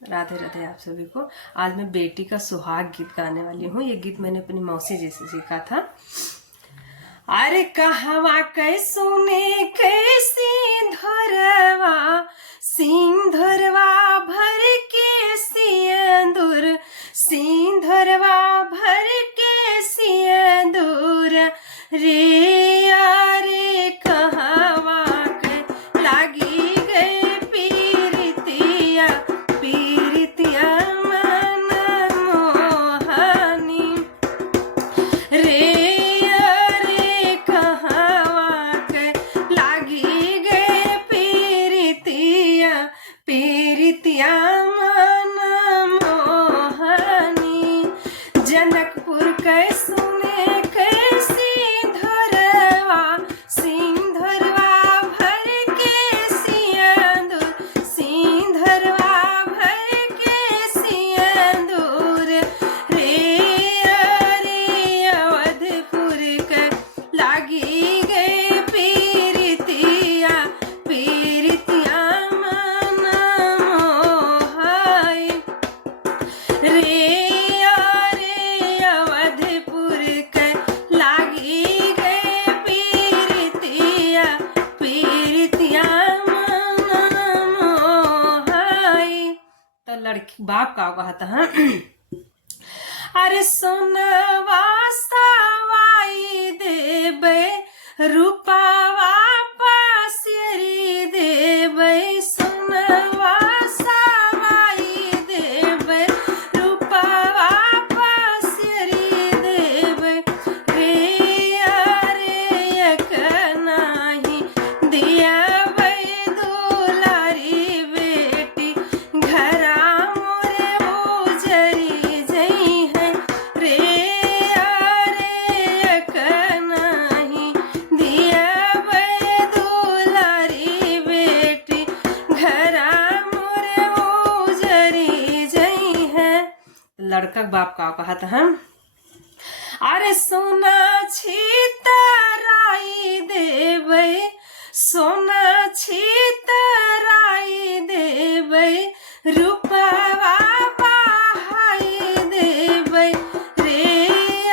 राधे राधे आप सभी को। आज मैं बेटी का सुहाग गीत गाने वाली हूँ। ये गीत मैंने अपनी मौसी जी से सीखा था। अरे कहवा कैसुने कैसी धरवा सिंधरवा भर के सिंदूर, सिंधरवा भर के सिंदूर रे अरे कहवा के लागी गए पीरितिया, पीरितिया मन मोहनी रे पीरितिया मन मोहनी। जनकपुर कैसुने कैसी धरवा सिंधरवा भर के सिंदूर, सिंधरवा भर के सिंदूर रे अरे अवधपुर के लागी गए पीरितिया, पीरितिया रे अरे अवधपुर के लागी गए पीरितिया, पीरितिया मन मोहाई। तो लड़की बाप का कहता है अरे सोनवा सवाई देबे रूपावा पासेरी देबे, सोनवा लड़का बाप का कहता है अरे सोना छितराई देबै, सोना छितराई देबै रूपवा बहाई देबै रे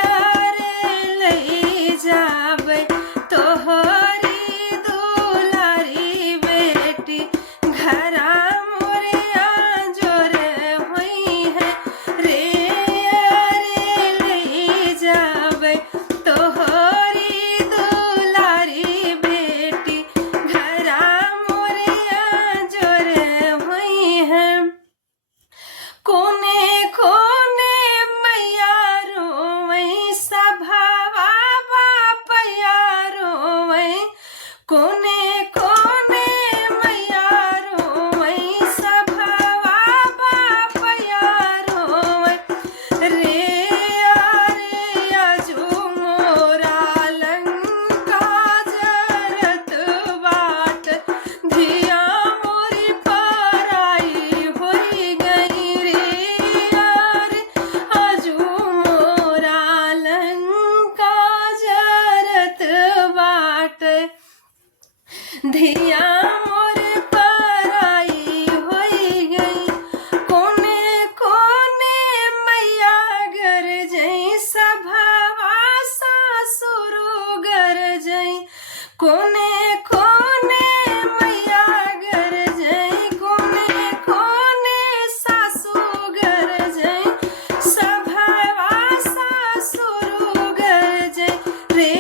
अरे ले जाबै तोहरी दुलारी बेटी घरा कोने कोने मैया रोवै सभवा बापया रोवै रे अरे आजू मोरा लंका जरत बाट धिया मोरी पराई होई गई रे अरे आजू मोरा लंका जरत बाट धिया मोर पराई होई गई। कोने कोने मैया घर जई सभवा सासुर घर जई, कोने कोने मैया घर जई, कोने कोने सासु घर जई सभवा सासुर घर जई रे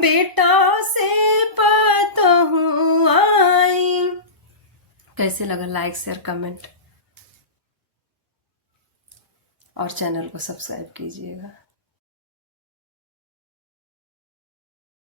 बेटा से पतहु आई। कैसे लगा लाइक शेयर कमेंट और चैनल को सब्सक्राइब कीजिएगा।